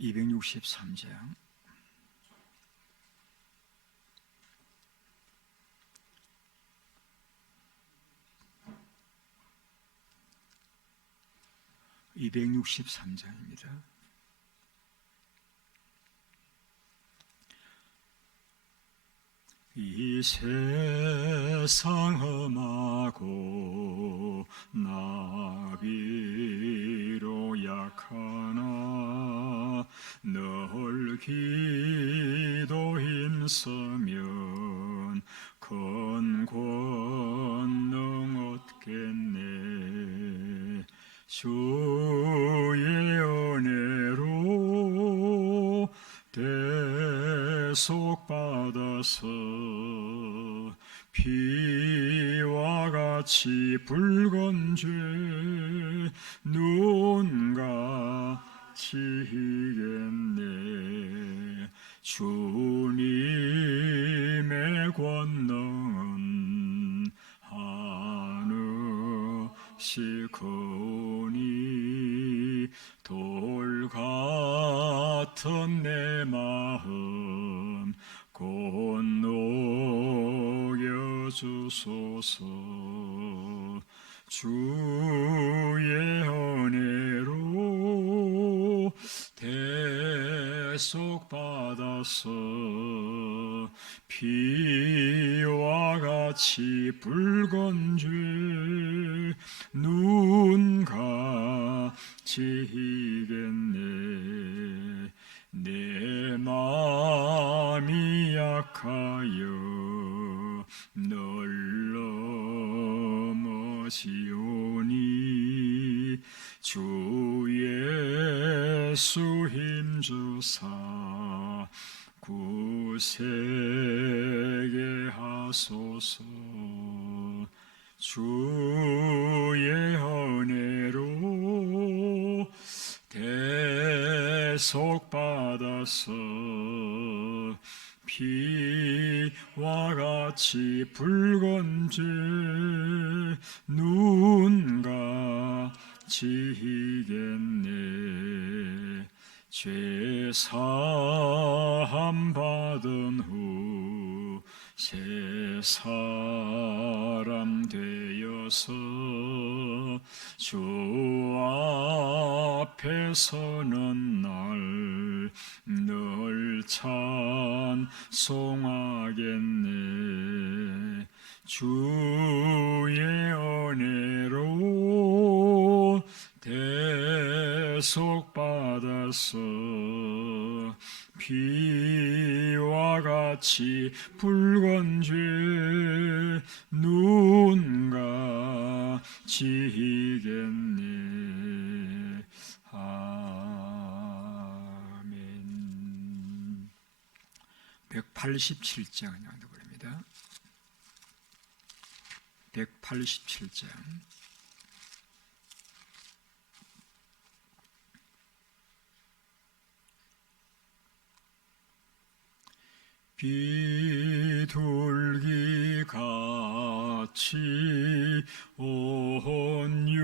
263장 (263장입니다) 이 세상 험하고 나비로 약하나 널 기도 힘쓰면 큰 권능 얻겠네. 주의 은혜로 대속받아서 피와 같이 붉은 죄 눈같이 희겠네. 주님의 권능은 하늘시 크니 돌 같은 내 마음 곧 녹여주소서. 주의 은혜로 대속받아서 피와 같이 붉은 죄 눈같이 희겠네. 내 마음이 약하여 널 넘어지오니 주 예수 힘주사 구세게 하소서. 주의 은혜로 대속받아서 피와 같이 붉은 죄 눈같이 희겠네. 죄 사함 받은 후 새 사람 되어서 주 앞에 서는 날 늘 찬송하겠네. 주의 은혜로 대속받아서 피와 같이 붉은 죄 눈같이 희겠네. 아멘. 187장 나누고입니다. 187장 비둘기 같이 온유한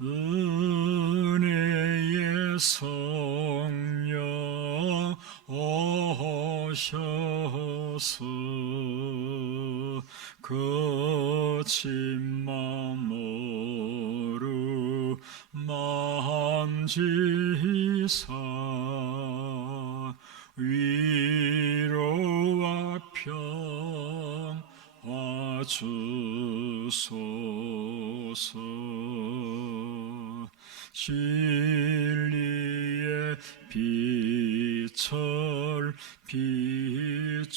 은혜의 성령 오셔서 거친 마음으로 만지사 위로와 평화 주소서. 진리의 빛을 비추사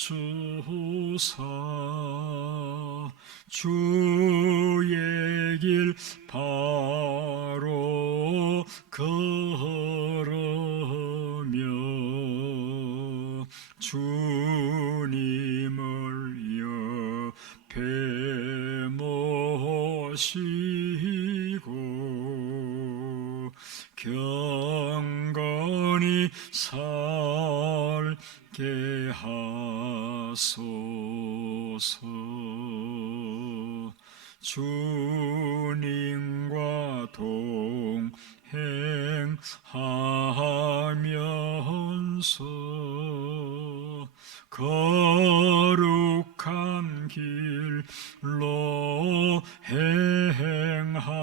주의 길 바로 걸으며 주님을 옆에 모시고 경건히 살게 하소서. 주님과 동행 하면서 거룩한 길로 행하며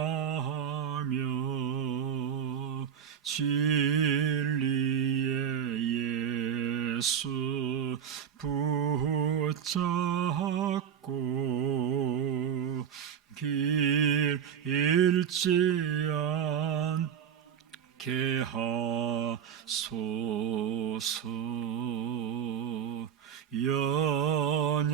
진리의 예수 붙잡고 길 잃지 않게 하소서. 연약한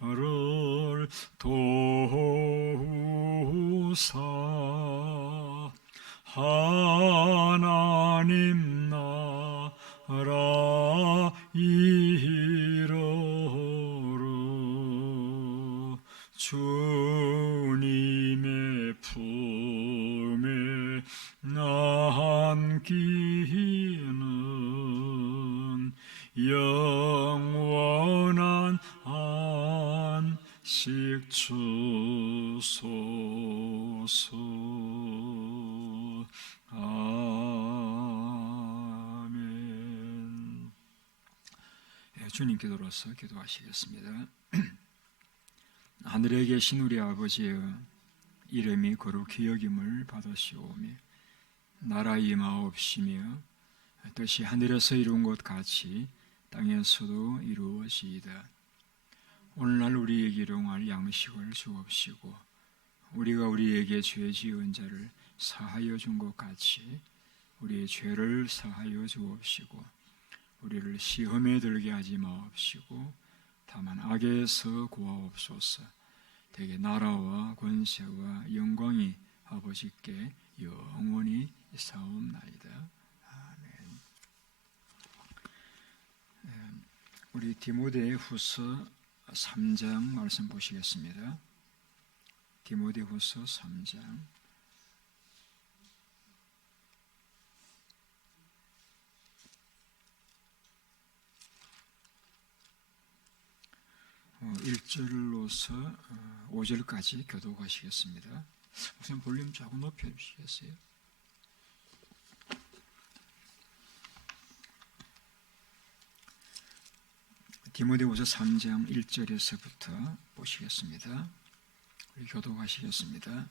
나를 도우사 하나님 나라 이르러 주님의 품에 안기는 영원한 안식 주소서. 아멘. 주님 기도로서 기도하시겠습니다. 하늘에 계신 우리 아버지여, 이름이 거룩히 여김을 받으시오며 나라 임하옵시며 뜻이 하늘에서 이룬 것 같이 땅에서도 이루어지이다. 오늘날 우리에게 일용할 양식을 주옵시고 우리가 우리에게 죄 지은 자를 사하여 준 것 같이 우리의 죄를 사하여 주옵시고 우리를 시험에 들게 하지 마옵시고 다만 악에서 구하옵소서. 대개 나라와 권세와 영광이 아버지께 영원히 있사옵나이다. 아멘. 우리 디모데후서 3장 말씀 보시겠습니다. 디모데후서 3장 1절로서 5절까지 교독하시겠습니다. 우선 볼륨 조금 높여주시겠어요? 디모데후서 3장 1절에서부터 보시겠습니다. 우리 교독하시겠습니다.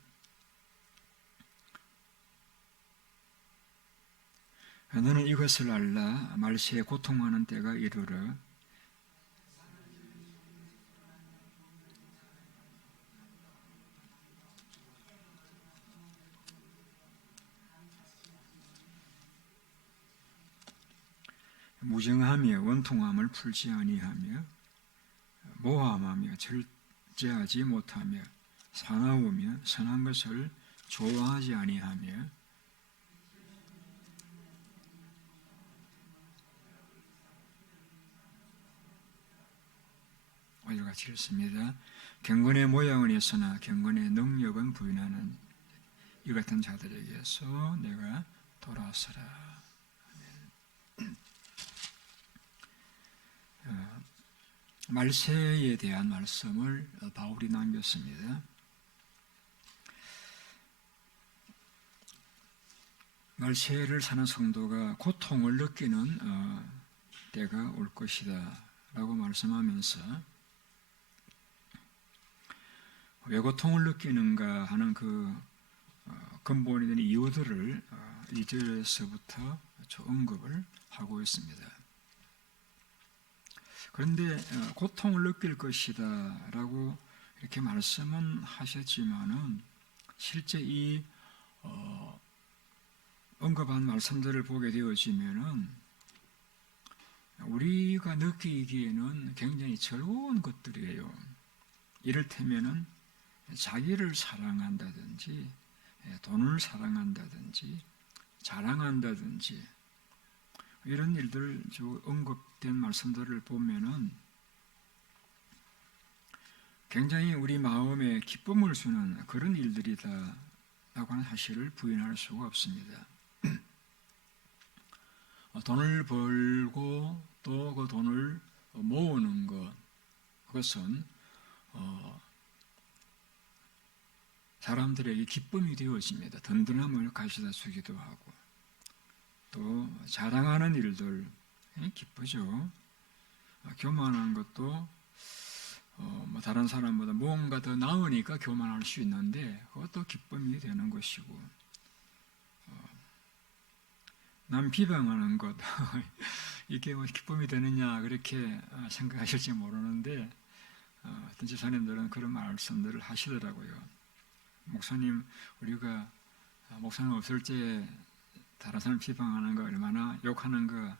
너는 이것을 알라. 말세에 고통하는 때가 이르러 무정하며 원통함을 풀지 아니하며 모함하며 절제하지 못하며 사나우며 선한 것을 좋아하지 아니하며 이와 같이 읽습니다. 경건의 모양은 있으나 경건의 능력은 부인하는 이 같은 자들에게서 내가 돌아서라. 말세에 대한 말씀을 바울이 남겼습니다. 말세를 사는 성도가 고통을 느끼는 때가 올 것이다 라고 말씀하면서 왜 고통을 느끼는가 하는 그 근본이 되는 이유들을 2절에서부터 언급을 하고 있습니다. 그런데 고통을 느낄 것이다 라고 이렇게 말씀은 하셨지만은 실제 이 언급한 말씀들을 보게 되어지면은 우리가 느끼기에는 굉장히 즐거운 것들이에요. 이를테면은 자기를 사랑한다든지 돈을 사랑한다든지 자랑한다든지 이런 일들 언급된 말씀들을 보면은 굉장히 우리 마음에 기쁨을 주는 그런 일들이다라고 하는 사실을 부인할 수가 없습니다. 돈을 벌고 또 그 돈을 모으는 것, 그것은 사람들에게 기쁨이 되어집니다. 든든함을 가져다 주기도 하고 또 자랑하는 일들 기쁘죠. 교만한 것도 다른 사람보다 뭔가 더 나으니까 교만할 수 있는데 그것도 기쁨이 되는 것이고 남 비방하는 것 이게 기쁨이 되느냐 그렇게 생각하실지 모르는데 어떤 집사님들은 그런 말씀들을 하시더라고요. 목사님 우리가 목사님 없을 때 다른 사람 비방하는 거 얼마나 욕하는 거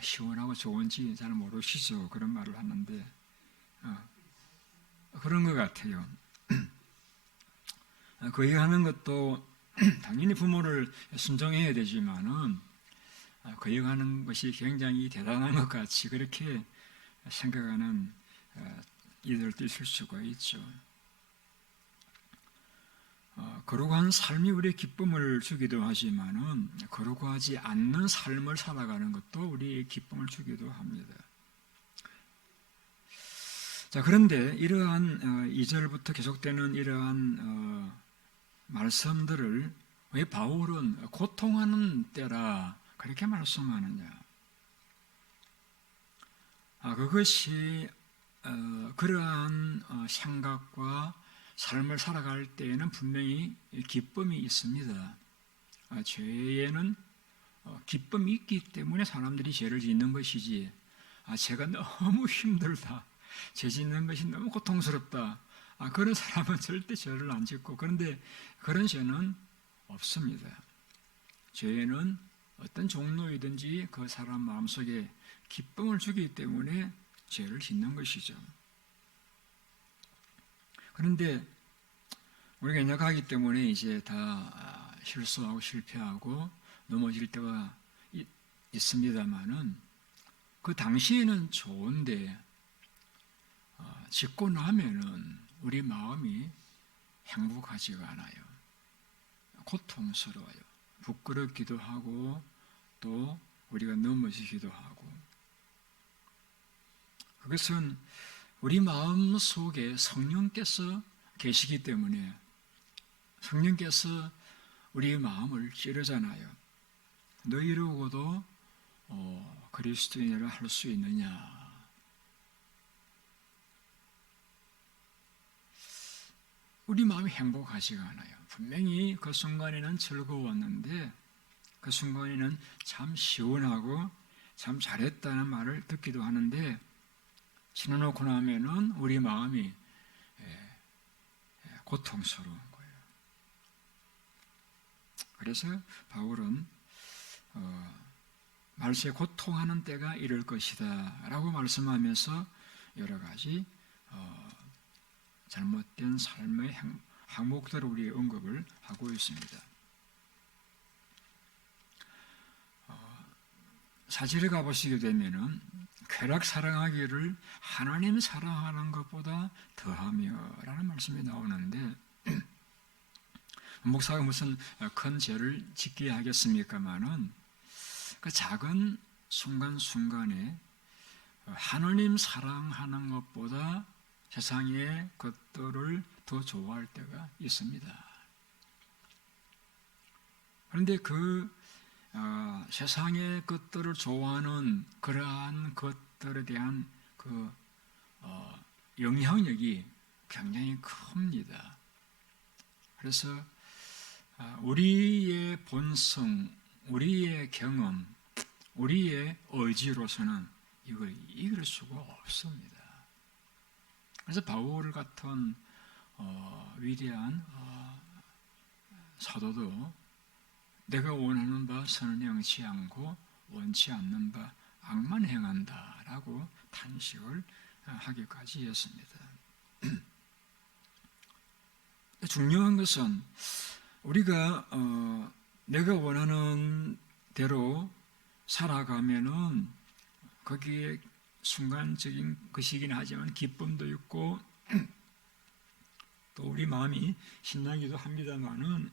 시원하고 좋은지 잘 모르시죠. 그런 말을 하는데 그런 것 같아요. 그 얘기하는 것도 당연히 부모를 순종해야 되지만은 그 얘기하는 것이 굉장히 대단한 것 같이 그렇게 생각하는 이들도 있을 수가 있죠. 거룩한 삶이 우리의 기쁨을 주기도 하지만은 거룩하지 않는 삶을 살아가는 것도 우리의 기쁨을 주기도 합니다. 자, 그런데 이러한 2절부터 계속되는 이러한 말씀들을 왜 바울은 고통하는 때라 그렇게 말씀하느냐? 그것이 그러한 생각과 삶을 살아갈 때에는 분명히 기쁨이 있습니다. 죄에는 기쁨이 있기 때문에 사람들이 죄를 짓는 것이지 죄가 너무 힘들다, 죄 짓는 것이 너무 고통스럽다, 그런 사람은 절대 죄를 안 짓고, 그런데 그런 죄는 없습니다. 죄는 어떤 종로이든지 그 사람 마음속에 기쁨을 주기 때문에 죄를 짓는 것이죠. 그런데 우리가 연약하기 때문에 이제 다 실수하고 실패하고 넘어질 때가 있습니다만은 그 당시에는 좋은데 짓고 나면은 우리 마음이 행복하지가 않아요. 고통스러워요. 부끄럽기도 하고 또 우리가 넘어지기도 하고, 그것은 우리 마음 속에 성령께서 계시기 때문에 성령께서 우리의 마음을 찌르잖아요. 너 이러고도 그리스도인이라 할 수 있느냐? 우리 마음이 행복하지가 않아요. 분명히 그 순간에는 즐거웠는데 그 순간에는 참 시원하고 참 잘했다는 말을 듣기도 하는데 지나놓고 나면은 우리 마음이 고통스러운 거예요. 그래서 바울은 말세에 고통하는 때가 이럴 것이다 라고 말씀하면서 여러 가지 잘못된 삶의 항목들을 우리 언급을 하고 있습니다. 사실에 가보시게 되면은 쾌락 사랑하기를 하나님 사랑하는 것보다 더하며 라는 말씀이 나오는데 목사가 무슨 큰 죄를 짓게 하겠습니까마는 그 작은 순간순간에 하나님 사랑하는 것보다 세상의 것들을 더 좋아할 때가 있습니다. 그런데 그 세상의 것들을 좋아하는 그러한 것들에 대한 그 영향력이 굉장히 큽니다. 그래서 우리의 본성, 우리의 경험, 우리의 의지로서는 이걸 이길 수가 없습니다. 그래서 바울 같은 위대한 사도도 내가 원하는 바 선을 행치 않고 원치 않는 바 악만 행한다라고 탄식을 하기까지 했습니다. 중요한 것은 우리가 내가 원하는 대로 살아가면은 거기에 순간적인 것이긴 하지만 기쁨도 있고 또 우리 마음이 신나기도 합니다만은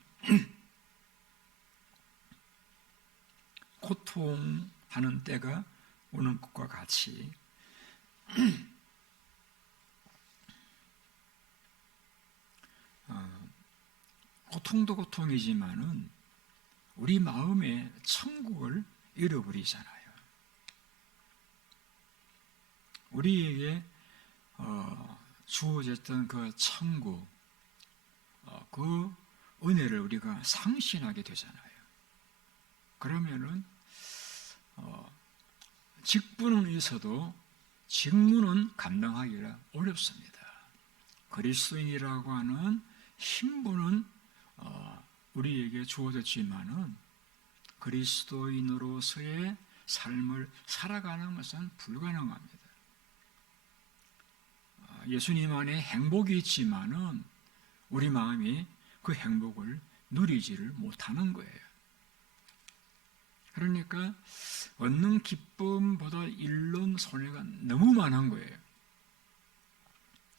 고통하는 때가 오는 것과 같이 고통도 고통이지만은 우리 마음에 천국을 잃어버리잖아요. 우리에게 주어졌던 그 천국, 그 은혜를 우리가 상실하게 되잖아요. 그러면은 직분은 있어도 직무는 감당하기가 어렵습니다. 그리스도인이라고 하는 신분은 우리에게 주어졌지만은 그리스도인으로서의 삶을 살아가는 것은 불가능합니다. 예수님 안에 행복이 있지만은 우리 마음이 그 행복을 누리지를 못하는 거예요. 그러니까 얻는 기쁨보다 잃는 손해가 너무 많은 거예요.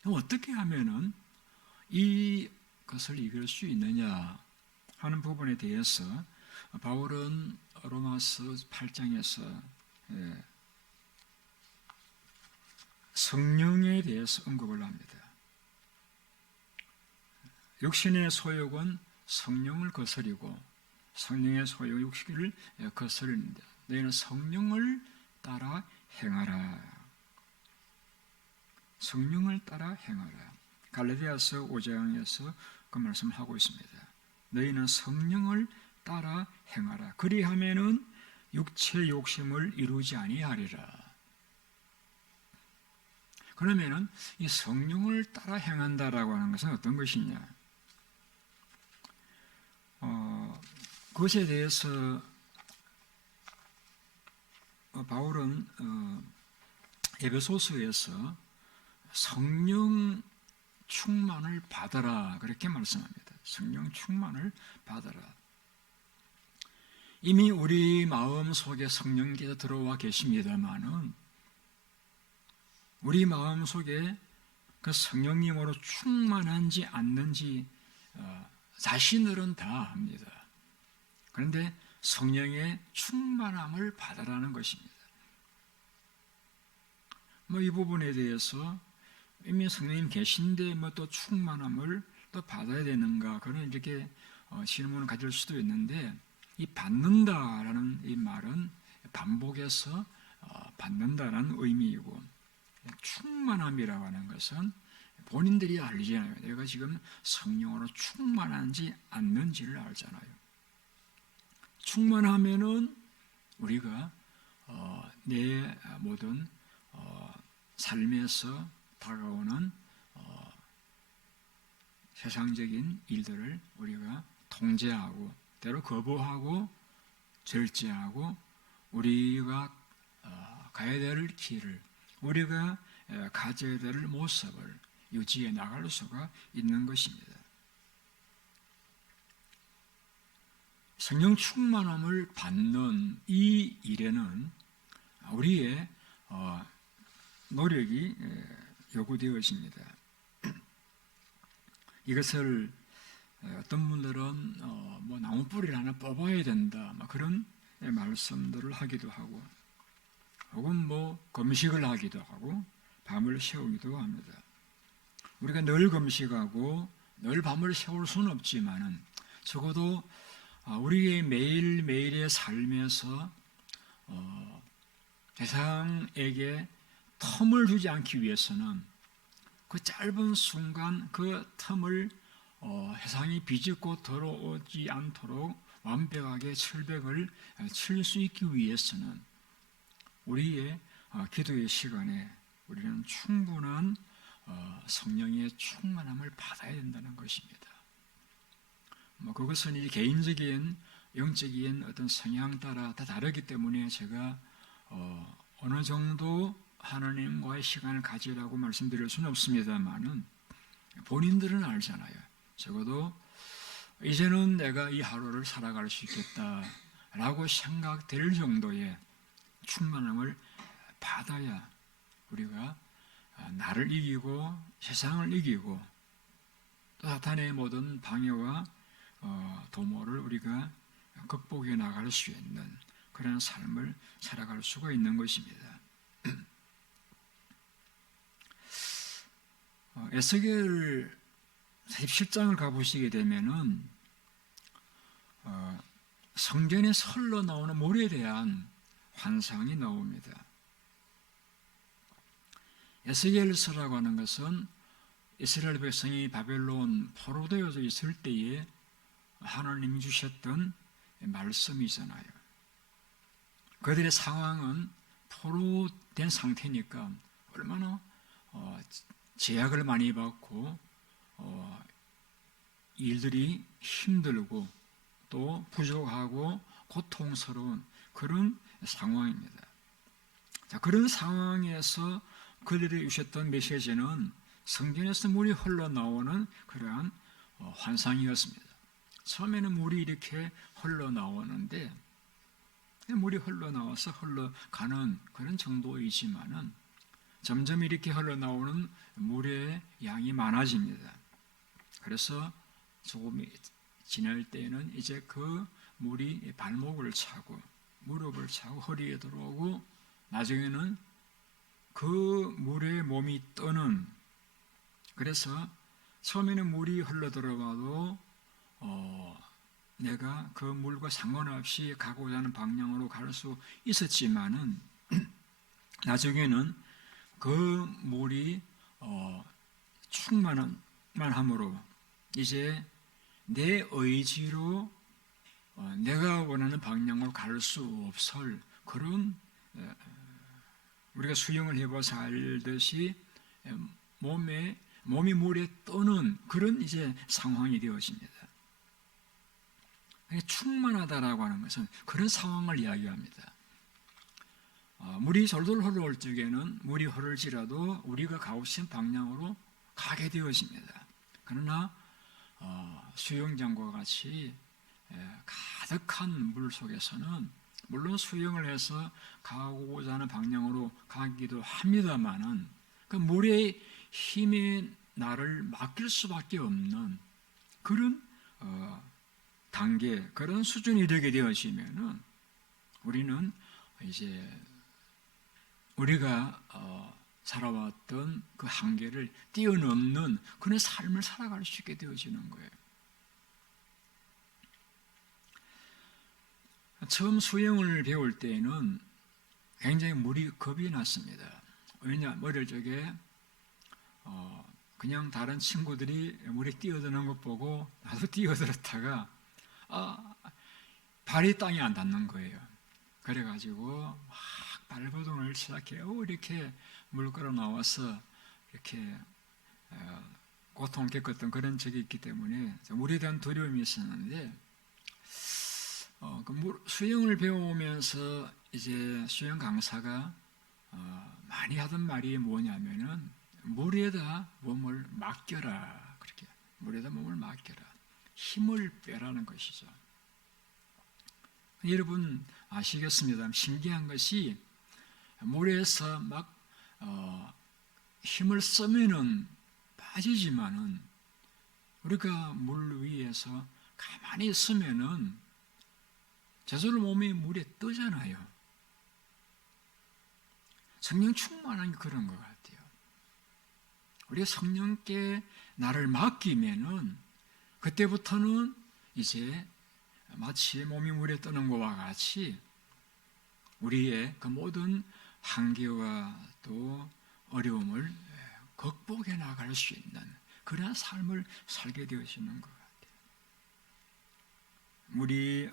어떻게 하면은 이것을 이길 수 있느냐 하는 부분에 대해서 바울은 로마서 8장에서 성령에 대해서 언급을 합니다. 육신의 소욕은 성령을 거스리고 성령의 소욕 육신을 거스리는데 너희는 성령을 따라 행하라. 성령을 따라 행하라. 갈라디아서 5장에서 그 말씀을 하고 있습니다. 너희는 성령을 따라 행하라. 그리하면은 육체 욕심을 이루지 아니하리라. 그러면은 이 성령을 따라 행한다라고 하는 것은 어떤 것이냐? 그것에 대해서 바울은 에베소서에서 성령 충만을 받아라 그렇게 말씀합니다. 성령 충만을 받아라. 이미 우리 마음 속에 성령께서 들어와 계십니다마는 우리 마음 속에 그 성령님으로 충만한지 않는지 자신들은 다 압니다. 그런데 성령의 충만함을 받아라는 것입니다. 이 부분에 대해서 이미 성령님 계신데 또 충만함을 또 받아야 되는가 그런 이렇게 질문을 가질 수도 있는데 이 받는다라는 이 말은 반복해서 받는다라는 의미이고 충만함이라고 하는 것은 본인들이 알잖아요. 내가 지금 성령으로 충만한지 않는지를 알잖아요. 충만하면은 우리가 내 모든 삶에서 다가오는 세상적인 일들을 우리가 통제하고 때로 거부하고 절제하고 우리가 가야 될 길을 우리가 가져야 될 모습을 유지해 나갈 수가 있는 것입니다. 성령 충만함을 받는 이 일에는 우리의 노력이 요구되어집니다. 이것을 어떤 분들은 나무뿌리를 하나 뽑아야 된다 그런 말씀들을 하기도 하고 혹은 금식을 하기도 하고 밤을 새우기도 합니다. 우리가 늘 금식하고 늘 밤을 새울 수는 없지만은 적어도 우리의 매일매일의 삶에서 세상에게 텀을 주지 않기 위해서는 그 짧은 순간 그 텀을 세상이 비집고 들어오지 않도록 완벽하게 철벽을 칠 수 있기 위해서는 우리의 기도의 시간에 우리는 충분한 성령의 충만함을 받아야 된다는 것입니다. 그것은 이 개인적인 영적인 어떤 성향 따라 다 다르기 때문에 제가 어느 정도 하나님과의 시간을 가지라고 말씀드릴 수는 없습니다만은 본인들은 알잖아요. 적어도 이제는 내가 이 하루를 살아갈 수 있겠다라고 생각될 정도의 충만함을 받아야 우리가 나를 이기고 세상을 이기고 또 사탄의 모든 방해와 도모를 우리가 극복해 나갈 수 있는 그런 삶을 살아갈 수가 있는 것입니다. 에스겔 47장을 가보시게 되면은 성전에서 흘러나오는 물에 대한 환상이 나옵니다. 에스겔서라고 하는 것은 이스라엘 백성이 바벨론 포로되어져 있을 때에 하나님이 주셨던 말씀이잖아요. 그들의 상황은 포로된 상태니까 얼마나 제약을 많이 받고 일들이 힘들고 또 부족하고 고통스러운 그런 상황입니다. 자, 그런 상황에서 그들이 주셨던 메시지는 성전에서 물이 흘러나오는 그러한 환상이었습니다. 처음에는 물이 이렇게 흘러나오는데 물이 흘러나와서 흘러가는 그런 정도이지만은 점점 이렇게 흘러나오는 물의 양이 많아집니다. 그래서 조금 지날 때는 이제 그 물이 발목을 차고 무릎을 차고 허리에 들어오고 나중에는 그 물에 몸이 떠는, 그래서 처음에는 물이 흘러 들어가도 내가 그 물과 상관없이 가고자 하는 방향으로 갈 수 있었지만은 나중에는 그 물이 충만함으로 이제 내 의지로 내가 원하는 방향으로 갈 수 없을 그런, 우리가 수영을 해봐서 알듯이 몸이 물에 떠는 그런 이제 상황이 되어집니다. 충만하다라고 하는 것은 그런 상황을 이야기합니다. 물이 졸졸 흘러올 적에는 물이 흐를지라도 우리가 가고 싶은 방향으로 가게 되어집니다. 그러나 수영장과 같이 가득한 물 속에서는 물론 수영을 해서 가고자 하는 방향으로 가기도 합니다만은 그 물의 힘에 나를 맡길 수밖에 없는 그런 단계, 그런 수준이 되게 되어지면은 우리는 이제 우리가 살아왔던 그 한계를 뛰어넘는 그런 삶을 살아갈 수 있게 되어지는 거예요. 처음 수영을 배울 때에는 굉장히 물이 겁이 났습니다. 왜냐, 어릴 적에 그냥 다른 친구들이 물에 뛰어드는 것 보고 나도 뛰어들었다가 발이 땅에 안 닿는 거예요. 그래가지고 막 발버둥을 시작해요. 이렇게 물 끌어 나와서 이렇게 고통 겪었던 그런 적이 있기 때문에 물에 대한 두려움이 있었는데 수영을 배우면서 이제 수영 강사가 많이 하던 말이 뭐냐면은 물에다 몸을 맡겨라, 그렇게 물에다 몸을 맡겨라, 힘을 빼라는 것이죠. 여러분 아시겠습니다. 신기한 것이 물에서 막 힘을 쓰면은 빠지지만은 우리가 물 위에서 가만히 있으면은 저절로 몸이 물에 뜨잖아요. 성령 충만한 게 그런 것 같아요. 우리가 성령께 나를 맡기면은 그때부터는 이제 마치 몸이 물에 뜨는 것과 같이 우리의 그 모든 한계와 또 어려움을 극복해 나갈 수 있는 그러한 삶을 살게 되어지는 것 같아요. 물이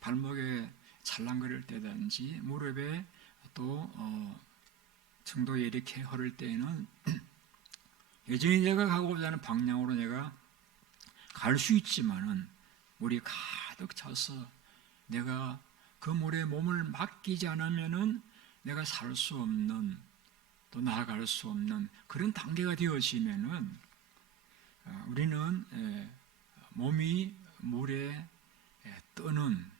발목에 찰랑거릴 때든지 무릎에 또 정도에 이렇게 흐를 때에는 여전히 내가 가고자 하는 방향으로 내가 갈 수 있지만은 물이 가득 차서 내가 그 물에 몸을 맡기지 않으면은 내가 살 수 없는, 또 나아갈 수 없는 그런 단계가 되어지면은 우리는 몸이 물에 떠는,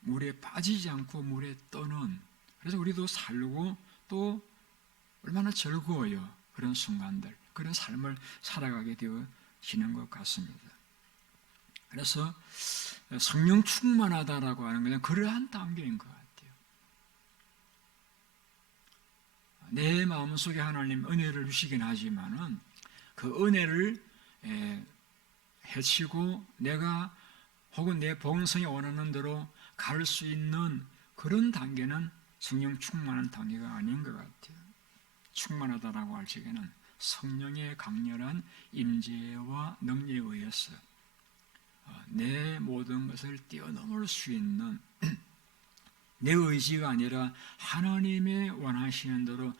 물에 빠지지 않고 물에 떠는, 그래서 우리도 살고 또 얼마나 즐거워요. 그런 순간들, 그런 삶을 살아가게 되어지는 것 같습니다. 그래서 성령 충만하다라고 하는 것은 그러한 단계인 것 같아요. 내 마음속에 하나님 은혜를 주시긴 하지만은 그 은혜를 헤치고 내가 혹은 내 본성이 원하는 대로 갈 수 있는 그런 단계는 성령 충만한 단계가 아닌 것 같아요. 충만하다라고 할 적에는 성령의 강렬한 임재와 능력에 의해서 내 모든 것을 뛰어넘을 수 있는 내 의지가 아니라 하나님의 원하시는 대로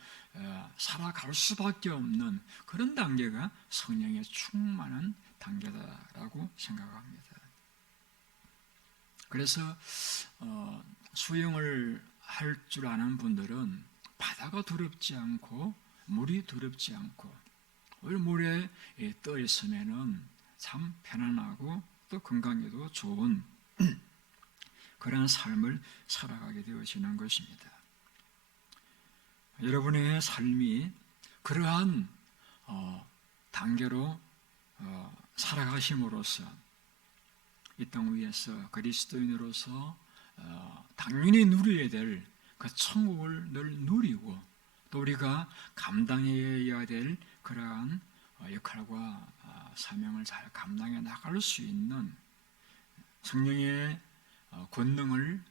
살아갈 수밖에 없는 그런 단계가 성령의 충만한 단계다라고 생각합니다. 그래서 수영을 할 줄 아는 분들은 바다가 두렵지 않고 물이 두렵지 않고 오히려 물에 떠 있으면은 참 편안하고 또 건강에도 좋은 그런 삶을 살아가게 되어지는 것입니다. 여러분의 삶이 그러한 단계로 살아가심으로써 이 땅 위에서 그리스도인으로서 당연히 누려야 될 그 천국을 늘 누리고 또 우리가 감당해야 될 그러한 역할과 사명을 잘 감당해 나갈 수 있는 성령의 권능을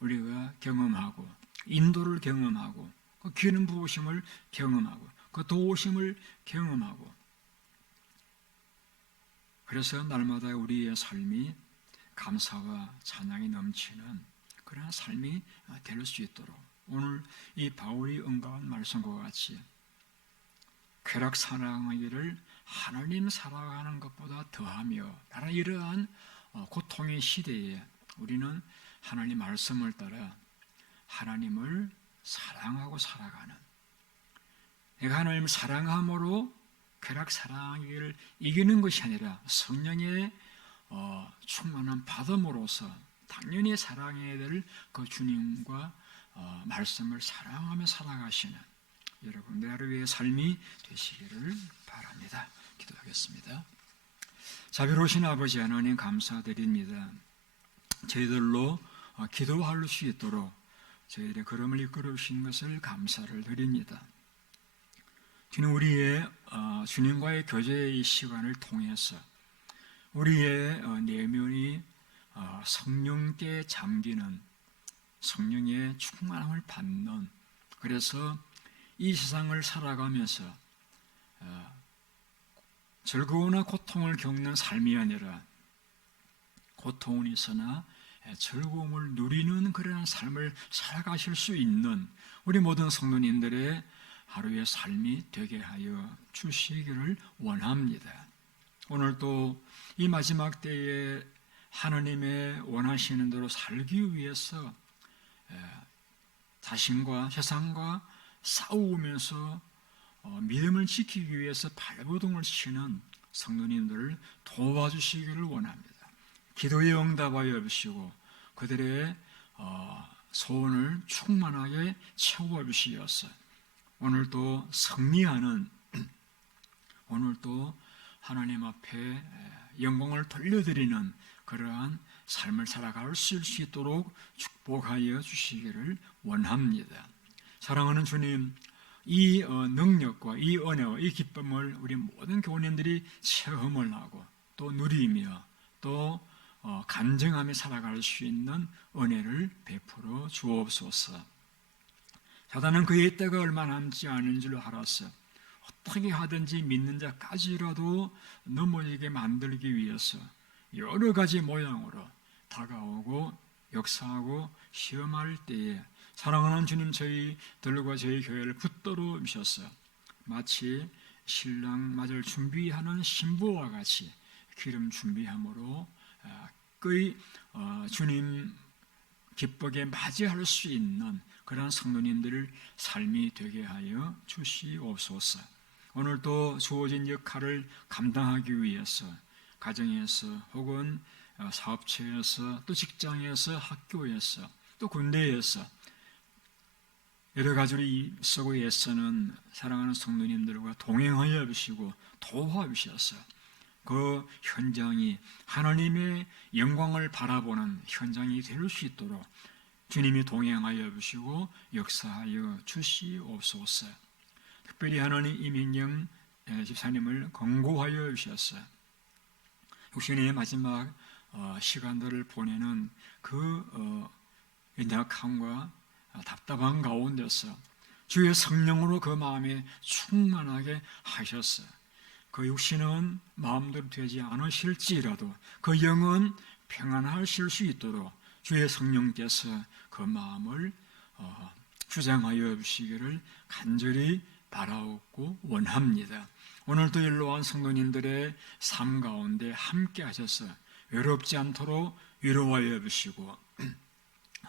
우리가 경험하고 인도를 경험하고 그 기름 부으심을 경험하고 그 도우심을 경험하고 그래서 날마다 우리의 삶이 감사와 찬양이 넘치는 그러한 삶이 될 수 있도록 오늘 이 바울이 언급한 말씀과 같이 쾌락 사랑하기를 하나님 사랑하는 것보다 더하며 라는 이러한 고통의 시대에 우리는 하나님 말씀을 따라 하나님을 사랑하고 살아가는 내가 하나님을 사랑함으로 쾌락 사랑하기를 이기는 것이 아니라 성령의 충만한 받음으로써 당연히 사랑해야 될 그 주님과 말씀을 사랑하며 살아가시는 여러분 내 하루의 삶이 되시기를 바랍니다. 기도하겠습니다. 자비로우신 아버지 하나님 감사드립니다. 저희들로 기도할 수 있도록 저희들의 걸음을 이끌어 주신 것을 감사를 드립니다. 주님 우리의 주님과의 교제의 시간을 통해서 우리의 내면이 성령께 잠기는 성령의 충만함을 받는 그래서 이 세상을 살아가면서 즐거우나 고통을 겪는 삶이 아니라 고통은 있으나 즐거움을 누리는 그러한 삶을 살아가실 수 있는 우리 모든 성도님들의 하루의 삶이 되게 하여 주시기를 원합니다. 오늘도 이 마지막 때에 하나님의 원하시는 대로 살기 위해서 자신과 세상과 싸우면서 믿음을 지키기 위해서 발버둥을 치는 성도님들을 도와주시기를 원합니다. 기도에 응답하여 주시고 그들의 소원을 충만하게 채워주시어서 오늘도 승리하는 오늘도 하나님 앞에 영광을 돌려드리는 그러한 삶을 살아갈 수 있도록 축복하여 주시기를 원합니다. 사랑하는 주님, 이 능력과 이 은혜와 이 기쁨을 우리 모든 교우님들이 체험을 하고 또 누리며 또 간증하며 살아갈 수 있는 은혜를 베풀어 주옵소서. 사단은 그의 때가 얼마 남지 않은 줄 알았어. 어떻게 하든지 믿는 자까지라도 넘어지게 만들기 위해서 여러 가지 모양으로 다가오고 역사하고 시험할 때에 사랑하는 주님 저희들과 저희 교회를 붙들어 주셔서 마치 신랑 맞을 준비하는 신부와 같이 기름 준비함으로 그 주님 기쁘게 맞이할 수 있는 그러한 성도님들을 삶이 되게 하여 주시옵소서. 오늘도 주어진 역할을 감당하기 위해서 가정에서 혹은 사업체에서 또 직장에서 학교에서 또 군대에서 여러 가지로 쓰고 애쓰는 사랑하는 성도님들과 동행하여 주시고 도와주셔서 그 현장이 하나님의 영광을 바라보는 현장이 될 수 있도록 주님이 동행하여 주시고 역사하여 주시옵소서. 특별히 하나님 이민경 집사님을 권고하여 주셔서 육신의 마지막 시간들을 보내는 그 연약함과 답답한 가운데서 주의 성령으로 그 마음에 충만하게 하셨어요. 그 육신은 마음대로 되지 않으실지라도 그 영은 평안하실 수 있도록 주의 성령께서 그 마음을 주장하여 주시기를 간절히 바라옵고 원합니다. 오늘도 일로한 성도님들의 삶 가운데 함께 하셔서 외롭지 않도록 위로하여 주시고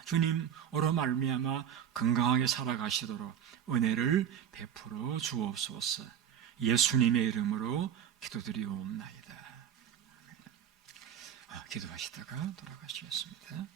주님으로 말미암아 건강하게 살아가시도록 은혜를 베풀어 주옵소서. 예수님의 이름으로 기도드리옵나이다. 기도하시다가 돌아가시겠습니다.